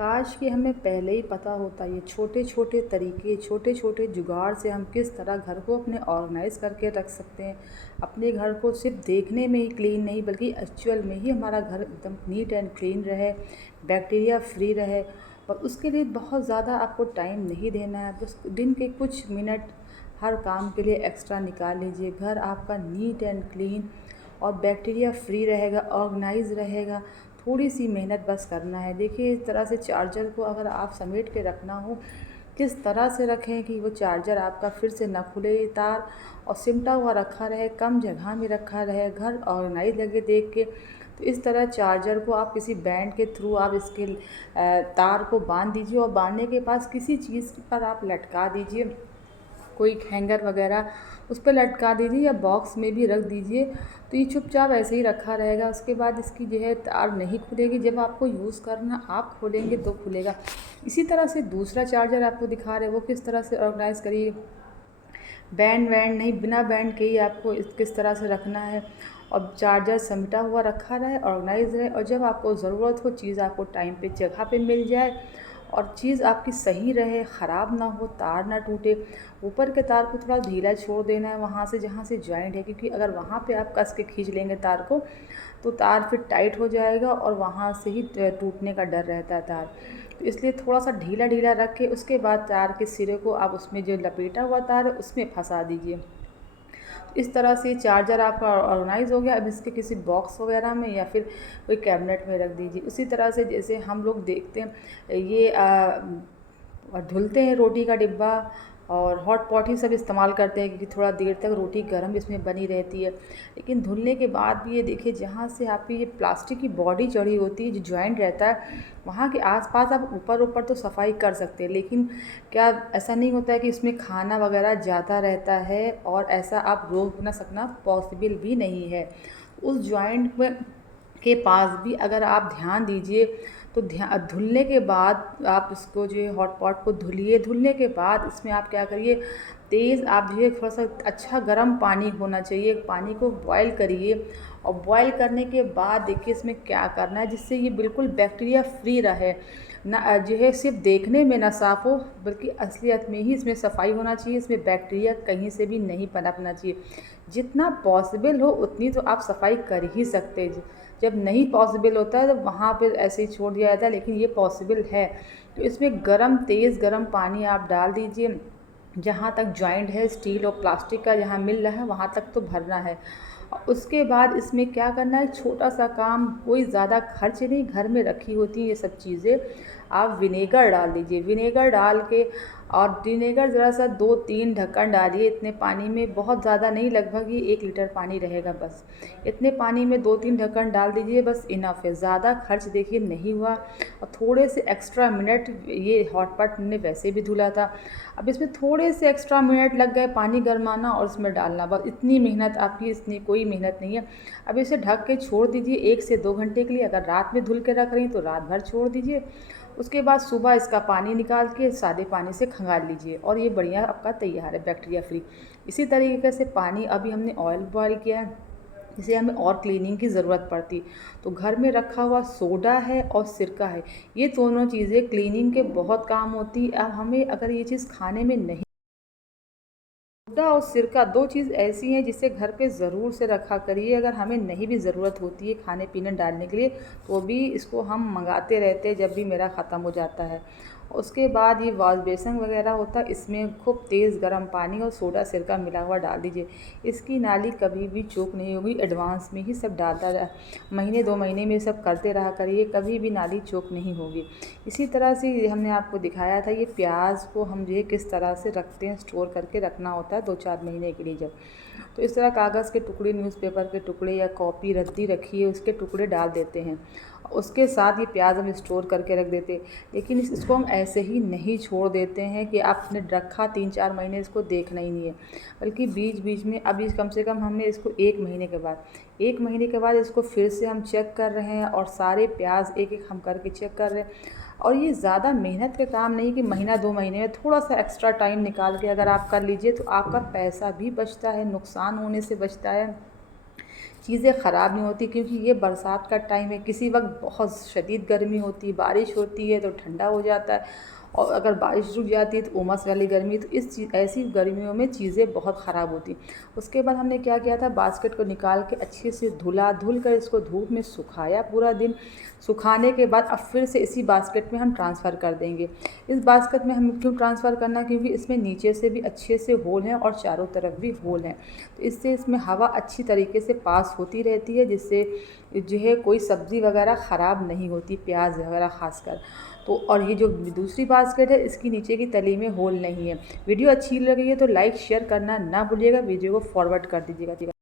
काश कि हमें पहले ही पता होता ये छोटे छोटे तरीके, छोटे छोटे जुगाड़ से हम किस तरह घर को अपने ऑर्गेनाइज करके रख सकते हैं। अपने घर को सिर्फ देखने में ही क्लीन नहीं बल्कि एक्चुअल में ही हमारा घर एकदम नीट एंड क्लीन रहे, बैक्टीरिया फ्री रहे। और उसके लिए बहुत ज़्यादा आपको टाइम नहीं देना है, बस दिन के कुछ मिनट हर काम के लिए एक्स्ट्रा निकाल लीजिए। घर आपका नीट एंड क्लीन और बैक्टीरिया फ्री रहेगा, ऑर्गेनाइज रहेगा। थोड़ी सी मेहनत बस करना है। देखिए, इस तरह से चार्जर को अगर आप समेट के रखना हो, किस तरह से रखें कि वो चार्जर आपका फिर से ना खुले, तार और सिमटा हुआ रखा रहे, कम जगह में रखा रहे, घर ऑर्गेनाइज लगे देख के। तो इस तरह चार्जर को आप किसी बैंड के थ्रू आप इसके तार को बांध दीजिए और बांधने के पास किसी चीज़ पर आप लटका दीजिए, कोई हैंगर वगैरह उस पर लटका दीजिए या बॉक्स में भी रख दीजिए। तो ये चुपचाप ऐसे ही रखा रहेगा। उसके बाद इसकी जो है तार नहीं खुलेगी, जब आपको यूज़ करना आप खोलेंगे तो खुलेगा। इसी तरह से दूसरा चार्जर आपको दिखा रहे हैं, वो किस तरह से ऑर्गेनाइज़ करिए। बैंड वैंड नहीं, बिना बैंड के ही आपको किस तरह से रखना है और चार्जर समेटा हुआ रखा रहे, ऑर्गेनाइज रहे। और जब आपको ज़रूरत हो, चीज़ आपको टाइम पे जगह पे मिल जाए और चीज़ आपकी सही रहे, ख़राब ना हो, तार ना टूटे। ऊपर के तार को थोड़ा ढीला छोड़ देना है वहाँ से जहाँ से जॉइंट है, क्योंकि अगर वहाँ पे आप कस के खींच लेंगे तार को तो तार फिर टाइट हो जाएगा और वहाँ से ही टूटने का डर रहता है तार। तो इसलिए थोड़ा सा ढीला ढीला रख के उसके बाद तार के सिरे को आप उसमें जो लपेटा हुआ तार है उसमें फंसा दीजिए। इस तरह से चार्जर आपका ऑर्गेनाइज हो गया। अब इसके किसी बॉक्स वगैरह में या फिर कोई कैबिनेट में रख दीजिए। उसी तरह से जैसे हम लोग देखते हैं ये धुलते हैं रोटी का डिब्बा और हॉट पॉट ही सब इस्तेमाल करते हैं, क्योंकि थोड़ा देर तक रोटी गर्म इसमें बनी रहती है। लेकिन धुलने के बाद भी ये देखिए, जहाँ से आपकी ये प्लास्टिक की बॉडी चढ़ी होती है, जो जॉइंट रहता है, वहाँ के आसपास आप ऊपर ऊपर तो सफाई कर सकते हैं, लेकिन क्या ऐसा नहीं होता है कि इसमें खाना वगैरह जाता रहता है और ऐसा आप रोक ना सकना पॉसिबल भी नहीं है। उस जॉइंट में के पास भी अगर आप ध्यान दीजिए तो धुलने के बाद आप इसको जो है हॉट पॉट को धुलिए। धुलने के बाद इसमें आप क्या करिए, तेज़ आप जो है थोड़ा सा अच्छा गर्म पानी होना चाहिए, पानी को बॉयल करिए। और बॉयल करने के बाद देखिए इसमें क्या करना है जिससे ये बिल्कुल बैक्टीरिया फ्री रहे ना, जो है सिर्फ देखने में ना साफ़ हो बल्कि असलियत में ही इसमें सफाई होना चाहिए। इसमें बैक्टीरिया कहीं से भी नहीं पनपना चाहिए। जितना पॉसिबल हो उतनी तो आप सफाई कर ही सकते हैं। जब नहीं पॉसिबल होता है तो वहाँ पर ऐसे ही छोड़ दिया जाता है, लेकिन ये पॉसिबल है। तो इसमें तेज़ गरम पानी आप डाल दीजिए। जहाँ तक जॉइंट है स्टील और प्लास्टिक का जहाँ मिल रहा है वहाँ तक तो भरना है। और उसके बाद इसमें क्या करना है, छोटा सा काम, कोई ज़्यादा खर्च नहीं, घर में रखी होती हैं ये सब चीज़ें। आप विनेगर डाल दीजिए। विनेगर डाल के और विनेगर ज़रा सा 2-3 ढक्कन डालिए इतने पानी में, बहुत ज़्यादा नहीं, लगभग ही 1 लीटर पानी रहेगा बस। इतने पानी में 2-3 ढक्कन डाल दीजिए, बस इनफ है। ज़्यादा खर्च देखिए नहीं हुआ और थोड़े से एक्स्ट्रा मिनट, ये हॉट पॉट ने वैसे भी धुला था, अब इसमें थोड़े से एक्स्ट्रा मिनट लग गए पानी गर्माना और इसमें डालना, बस इतनी मेहनत आपकी, इतनी कोई मेहनत नहीं है। अब इसे ढक के छोड़ दीजिए 1 से 2 घंटे के लिए। अगर रात में धुल के रख रही हैं तो रात भर छोड़ दीजिए। उसके बाद सुबह इसका पानी निकाल के सादे पानी से खंगाल लीजिए और ये बढ़िया आपका तैयार है, बैक्टीरिया फ्री। इसी तरीके से पानी, अभी हमने ऑयल बॉयल किया है, इसे हमें और क्लीनिंग की ज़रूरत पड़ती, तो घर में रखा हुआ सोडा है और सिरका है, ये दोनों चीज़ें क्लीनिंग के बहुत काम होती। अब हमें अगर ये चीज़ खाने में नहीं, सोडा और सिरका 2 चीज़ ऐसी हैं जिसे घर पे ज़रूर से रखा करिए। अगर हमें नहीं भी ज़रूरत होती है खाने पीने डालने के लिए तो भी इसको हम मंगाते रहते हैं जब भी मेरा ख़त्म हो जाता है। उसके बाद ये वॉश बेसिन वगैरह होता है, इसमें खूब तेज़ गर्म पानी और सोडा सिरका मिला हुआ डाल दीजिए। इसकी नाली कभी भी चोक नहीं होगी। एडवांस में ही सब डालता रहा, महीने 2 महीने में सब करते रहा करिए, कभी भी नाली चोक नहीं होगी। इसी तरह से ये हमने आपको दिखाया था, ये प्याज को हम जो है किस तरह से रखते हैं, स्टोर करके रखना होता है 2-4 महीने के लिए जब। तो इस तरह कागज़ के टुकड़े, न्यूज़पेपर के टुकड़े या कॉपी रद्दी रखी है उसके टुकड़े डाल देते हैं, उसके साथ ये प्याज हम स्टोर करके रख देते हैं। लेकिन इसको हम ऐसे ही नहीं छोड़ देते हैं कि आपने रखा 3-4 महीने, इसको देखना ही नहीं है, बल्कि बीच बीच में, अभी कम से कम हमने इसको 1 महीने के बाद इसको फिर से हम चेक कर रहे हैं और सारे प्याज एक एक हम करके चेक कर रहे हैं। और ये ज़्यादा मेहनत का काम नहीं कि महीना 2 महीने में, थोड़ा सा एक्स्ट्रा टाइम निकाल के अगर आप कर लीजिए तो आपका पैसा भी बचता है, नुकसान होने से बचता है। चीज़ें ख़राब नहीं होती, क्योंकि ये बरसात का टाइम है, किसी वक्त बहुत शदीद गर्मी होती है, बारिश होती है तो ठंडा हो जाता है, और अगर बारिश रुक जाती है तो उमस वाली गर्मी, तो इस चीज़ ऐसी गर्मियों में चीज़ें बहुत ख़राब होती। उसके बाद हमने क्या किया था, बास्केट को निकाल के अच्छे से धुल कर इसको धूप में सुखाया पूरा दिन। सुखाने के बाद अब फिर से इसी बास्केट में हम ट्रांसफ़र कर देंगे। इस बास्केट में हम क्यों ट्रांसफ़र करना, क्योंकि इसमें नीचे से भी अच्छे से होल हैं और चारों तरफ भी होल हैं, तो इससे इसमें हवा अच्छी तरीके से पास होती रहती है, जिससे जो है कोई सब्ज़ी वगैरह ख़राब नहीं होती, प्याज वगैरह ख़ासकर। तो और ये जो दूसरी बास्केट है, इसकी नीचे की तली में होल नहीं है। वीडियो अच्छी लगी है तो लाइक शेयर करना ना भूलिएगा, वीडियो को फॉरवर्ड कर दीजिएगा।